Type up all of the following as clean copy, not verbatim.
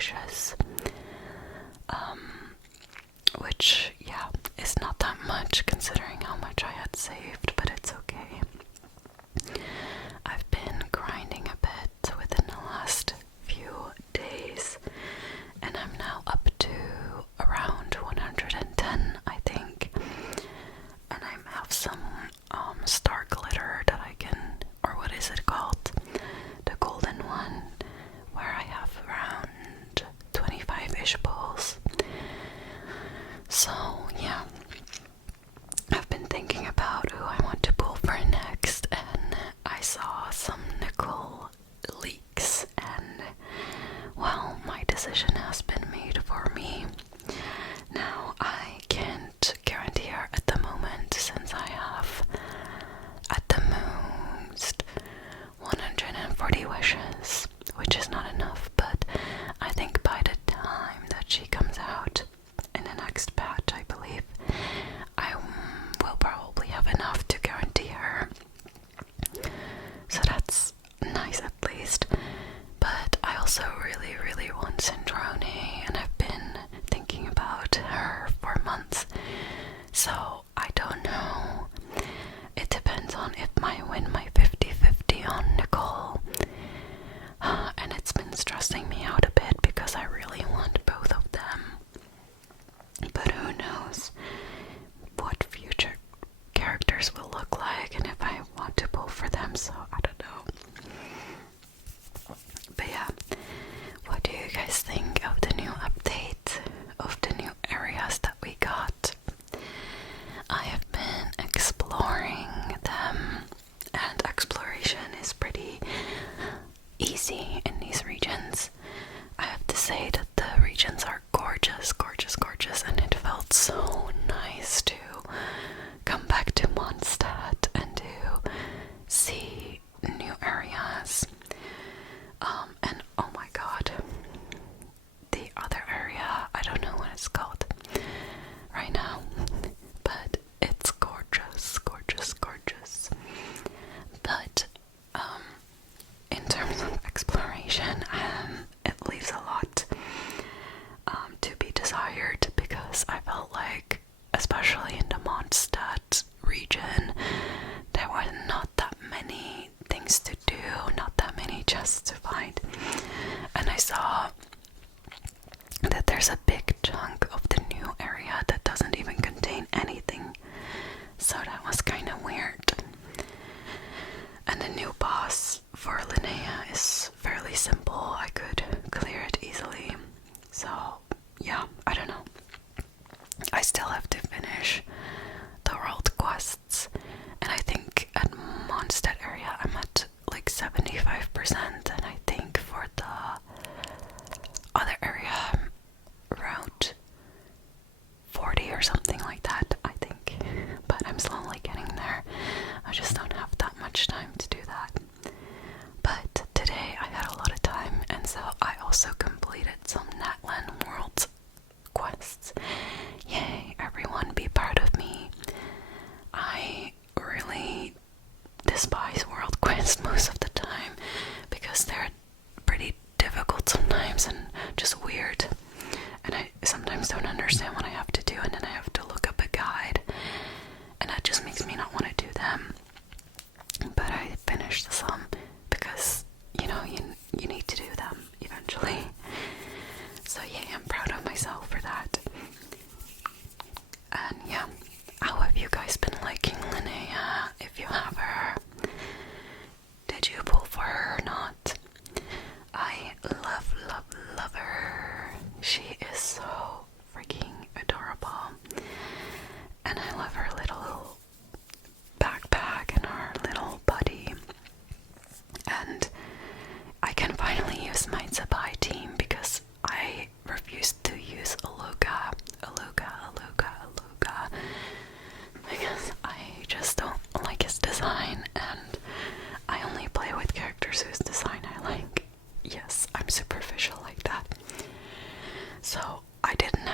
wishes. Which, yeah, is not that much considering how much I had saved, but it's okay. I've been grinding a bit within the last few days, and I'm now up to around 110, I think. And I have some star glitter that I can, or what is it called? The golden one, where I have around 25-ish balls. So, yeah, I've been thinking about who I want to pull for next, and I saw some nickel leaks, and, well, my decision has been made for me. Now, I can't guarantee her at the moment, since I have, at the most, 140 wishes, which is not enough, but I think by the time that she comes out in the next patch, I believe, I will probably have enough to guarantee her. So that's nice at least. But I also really, really want Syndrome, and I've been thinking about her for months. So I don't know. It depends on if I win my 50-50 on Nicole. And it's been stressing me out a bit because I really want both of them. But who knows what future characters will look like and if I want to pull for them, so I don't know. But yeah, what do you guys think of the new update, of the new areas that we got? I have been exploring them, and exploration is pretty easy in these regions. I have to say that the regions are gorgeous, gorgeous, gorgeous, and it felt so nice to come back to Mondstadt and to see new areas. And oh my god, the other area, I don't know what it's called right now, but it's gorgeous, gorgeous, gorgeous. But in terms of exploration, it leaves a lot to be desired, because I felt like, especially in the Mondstadt region, there were not that many things to do, not that many chests to find. And I saw that there's a big chunk of the new area that doesn't even contain anything, so that was kind of weird. And the new boss for Linnea is fairly simple. I could clear it easily. So yeah, I don't know. I still have to finish the world quests, and I think at Mondstadt area I'm at like 75%, and I think for the other area I'm around 40 or something like that, I think. But I'm slowly getting there. I just don't have that much time to do that. But today I had a lot of time, and so I also completed some Natlan World quests. Yay, everyone be proud of me. I really despise world quests most of the time because they're pretty difficult sometimes and just weird. And I sometimes don't understand what I have to do, and then I have to look up a guide, and that just makes me not want to do them. But I finished some because, you know, you need to do them eventually. So yeah, I'm proud of myself for that. And yeah, how have you guys been liking Linnea? If you have her, did you pull for her or not? I love, love, love her. She is so freaking adorable. And I love her little backpack and her little buddy. And I can finally use my Zabai team because I refused to use Aluga, because I just don't like his design, and I only play with characters whose design I like. Yes, I'm superficial like that. So I didn't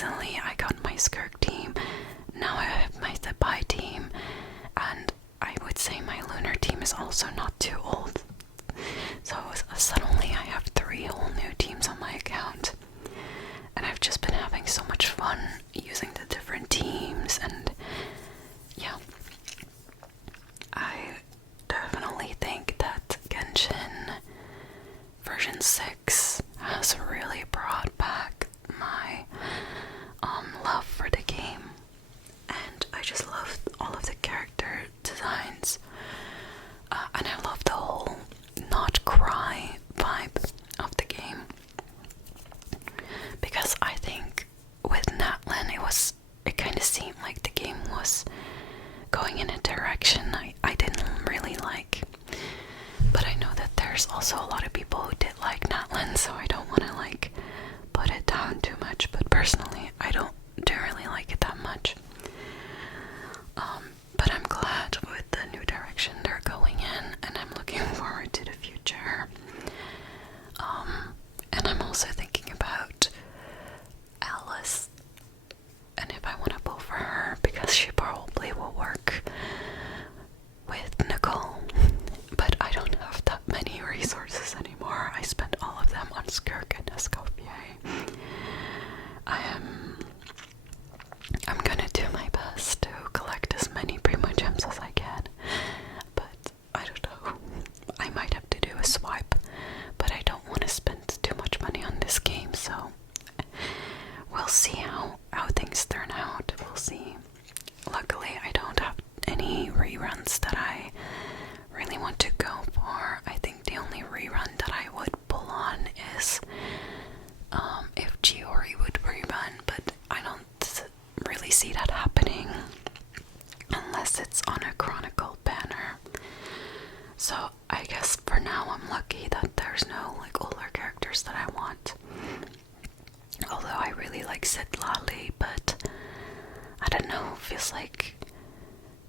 recently I got my Skirk team, now I have my Zebai team, and I would say my Lunar team is also not too old. So suddenly I have 3 whole new teams on my account. And I've just been having so much fun using the different teams, and yeah. I definitely think that Genshin version 6 has really brought back my love for the game. And I just love all of the character designs. And I love the whole not cry vibe of the game. Because I think with Natlin it kind of seemed like the game was going in a direction I didn't really like. But I know that there's also a lot of people who did like Natlin, so I don't want to like put it down too much. But personally, I don't really like it that much. But I'm glad with the new direction they're going in, and I'm looking forward to the future. And I'm also thinking about Alice, and if I want to pull for her, because she probably will work with Nicole, but I don't have that many resources anymore. I spent all of them on Skirk and Escoffier. I'm gonna do my best to collect as many Primo Gems as I can, but I don't know. I might have to do a swipe, but I don't want to spend too much money on this game, so we'll see how things turn out. We'll see. Luckily, I don't have any reruns that I really want to go for. I think the only rerun that I would pull on is if Giori would rerun, but I don't really see that happening unless it's on a Chronicle banner. So I guess for now I'm lucky that there's no like older characters that I want. Although I really like Lali, but I don't know, feels like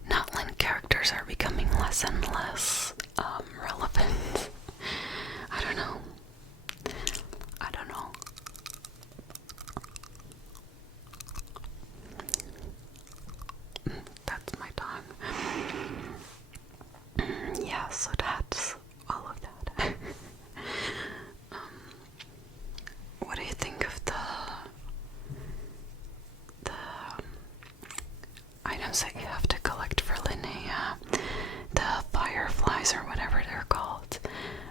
Natlin characters are becoming less and less relevant. I don't know. That's my tongue. Yeah, so that's all of that. What do you think of the items that you have to collect for Linnea? The fireflies, or whatever they're called.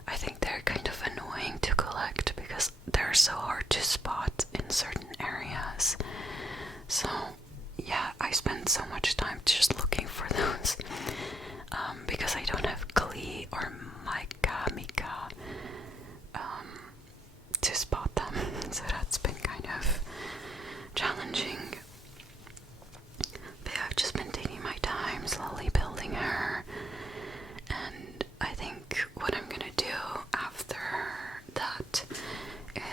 I think they're kind of annoying to collect because they're so hard to spot in certain areas. So yeah, I spend so much time just looking for those because I don't have Klee or Mika to spot them, so that's been kind of challenging. But yeah, I've just been taking my time, slowly building her, and I think what I'm gonna do after that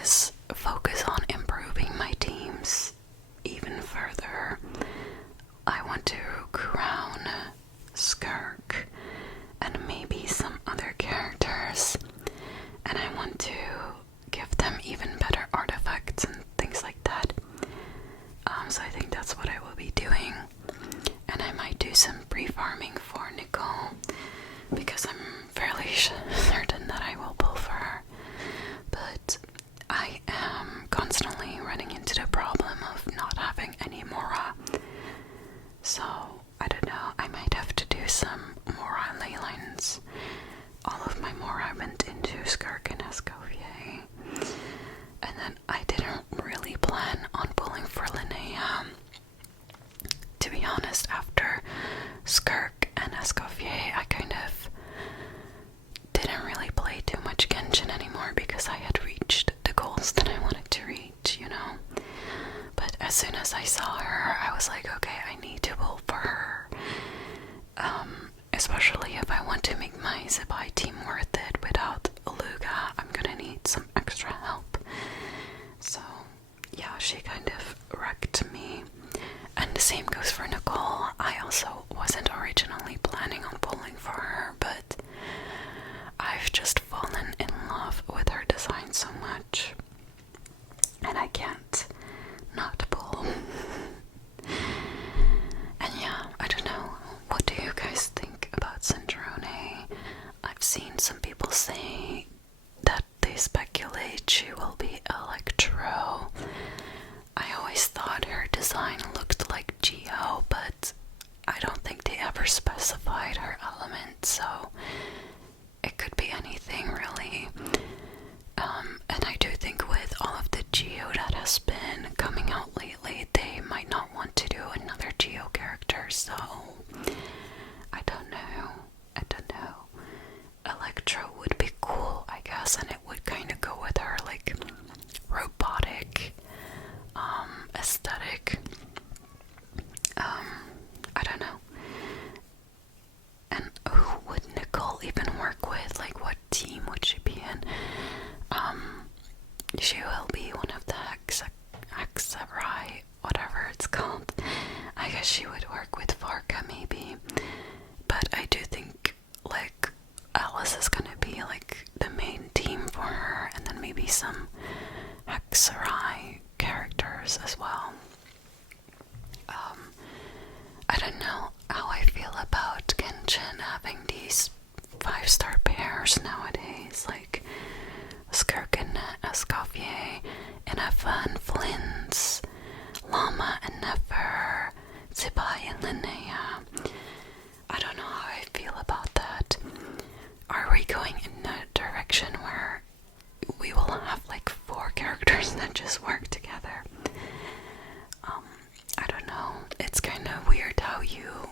is focus on improving my teams even further. I want to crown Skirk and maybe some other characters, and I want to give them even better artifacts and things like that. So I think that's what I will be doing, and I might do some pre-farming for Nicole because I'm fairly certain that I will pull for her. But I am constantly running into the problem of not having any Mora. So, I don't know, I might have to do some Mora ley lines. All of my Mora went into Skirk and Escoffier. And then I didn't really plan on pulling for Linnea. To be honest, after Skirk and Escoffier, I kind of didn't really play too much Genshin anymore because I had reached the goals that I wanted to reach, you know? But as soon as I saw her, I was like, okay, I need to pull for her. Especially if I want to make my Zebai team worth it without Luga, I'm gonna need some extra help. So, yeah, she kind of wrecked me. And the same goes for Nicole. I also wasn't originally planning on pulling for her, but I've just fallen in love with her design so much. And I can't not pull never specified her element, so it could be anything really. And I do think with all of the Geo that has been coming out lately, they might not want to do another Geo character, so I don't know. Electro would be cool, I guess, and it would kind of go with her like robotic aesthetic. I don't know. And who would Nicole even work with? Like, what team would she be in? She will be one of the Hexarai, whatever it's called. I guess she would work with Varka maybe. But I do think like Alice is gonna be like the main team for her, and then maybe some Hexarai characters as well. I don't know how I feel about Genshin having these 5-star pairs nowadays, like Skirk and Escoffier, Ineffa and Flint's, Lama and Nefer, Zibai and Linnea. I don't know how I feel about that. Are we going in a direction where we will have like 4 characters that just work together? I don't know. It's kind of weird how you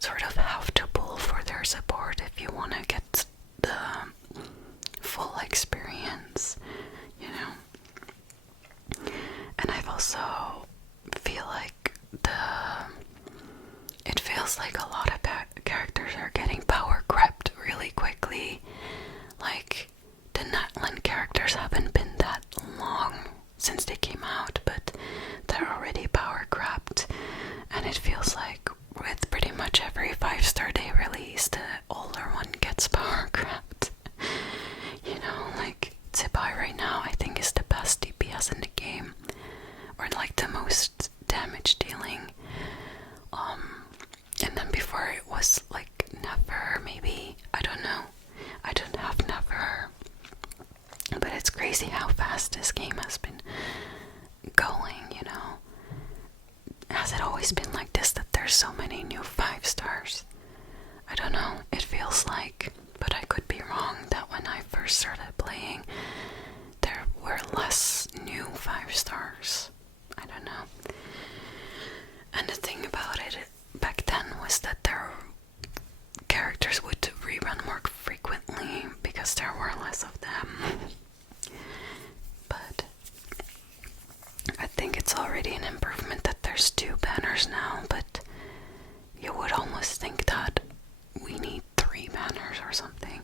sort of have to pull for their support if you want to get the full experience, you know? And I've also feel like it feels like a lot of characters are getting power crept really quickly. Like, the Natlan characters haven't been that long since they came out, but they're already power crept, and it feels like with pretty much every 5-star they release, the older one gets power crept. You know, like Zibai right now I think is the best DPS in the game, or like the most damage dealing. And then before it was like Never, maybe, I don't know. I don't have Never. But it's crazy how fast this game has been going, you know. Has it always been like this, that there's so many new 5-stars? I don't know, it feels like, but I could be wrong, that when I first started playing, there were less new 5-stars. I don't know. And the thing about it back then was that their characters would rerun more frequently because there were less of them. But I think it's already an improvement that there's 2 banners now, but you would almost think that we need 3 banners or something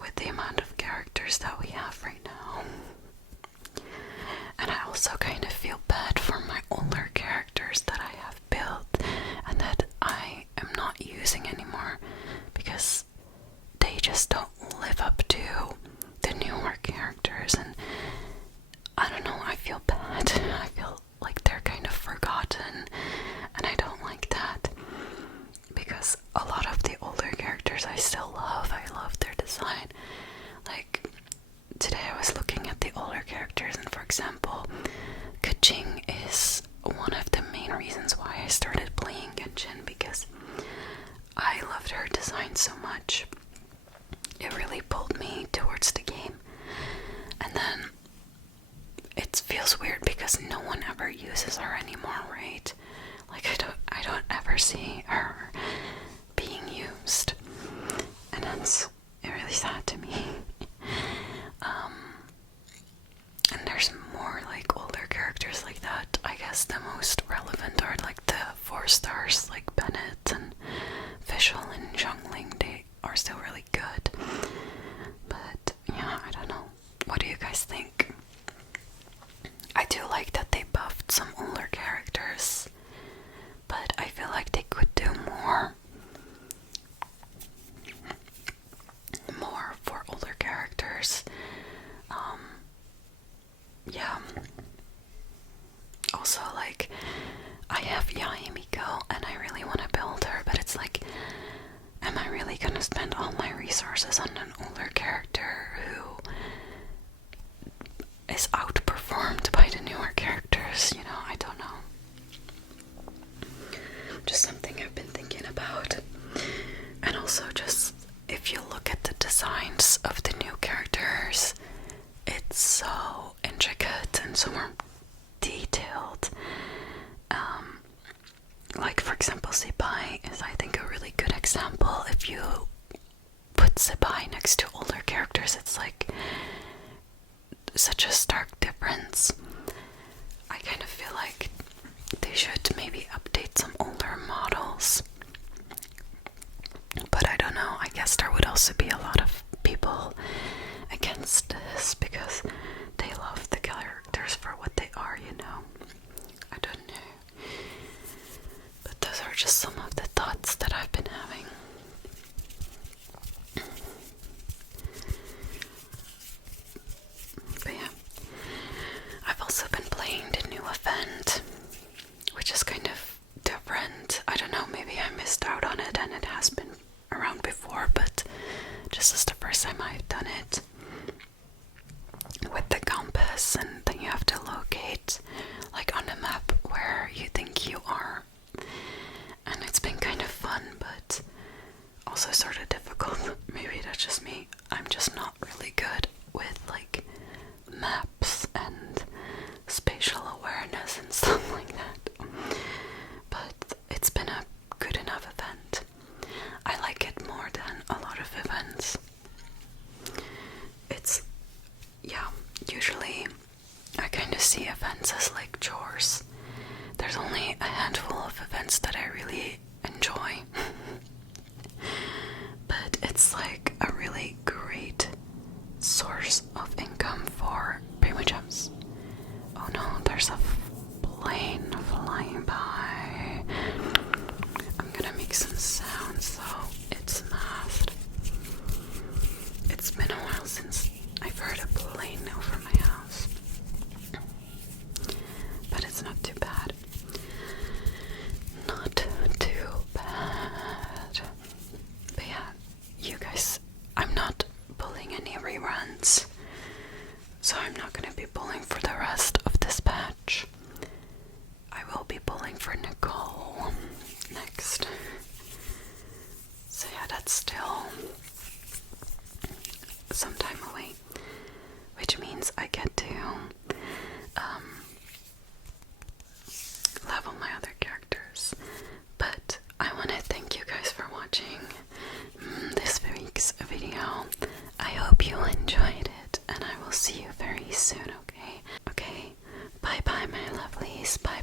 with the amount of characters that we have right now. And I also kind of feel bad for my older characters that I have built and that I am not using anymore, because they just don't live up to the newer characters, and I don't know, I feel bad. I feel like they're kind of forgotten, and I don't like that, because a lot of the older characters I still love. I love their design. Like, today I was looking at the older characters, and for example, Kaching is one of the main reasons why I started playing Genshin, because I loved her design so much. It really pulled me towards the game. And then it feels weird because no one ever uses her anymore, right? Like, I don't ever see her being used, and that's really sad to me. And there's more like older characters like that. I guess the most relevant are like the 4-stars, like Bennett and Fischl and Zhongling. They are still really good. But yeah, I don't know. What do you guys think? I do like that they buffed some older characters, but I feel like they could do more. More for older characters. Yeah. Also, like, I have Yaemiko and I really want to build her, but it's like, am I really gonna spend all my resources on an older character who is outperformed by the newer characters? You know, I don't know. Just something I've been thinking about. you put Zibai next to older characters, it's like such a stark difference. I kind of feel like they should maybe update some older models. But I don't know, I guess there would also be a lot of people against this because they love the characters for what they are, you know. I don't know. But those are just some of the thoughts that I've been having. But yeah, I've also been playing the new event, which is kind of different. I don't know, maybe I missed out on it and it has been around before, but this is the first time I've done it. With the compass, and then you have to locate like on the map where you think you are. And it's been kind of fun, but also sort of difficult. Maybe that's just me. I'm just not really good with like maps and spatial awareness and stuff like that. But it's been a good enough event. I like it more than a lot of events. It's, yeah, usually I kind of see events as like chores. There's only a handful of events that I really enjoy. But it's like a really great source of income for primo gems. Oh no, there's a plane flying by. I'm gonna make some sounds so it's masked. It's been a while since I've heard a plane over my house. But it's not too bad. Not too bad. But yeah, you guys, I'm not pulling any reruns. So I'm not gonna be pulling for the rest of this patch. I will be pulling for Nicole next. So yeah, that's still some time away, which means I get to level my other characters. But I want to thank you guys for watching this week's video. I hope you enjoyed it, and I will see you very soon, okay? Okay, bye bye my lovelies, bye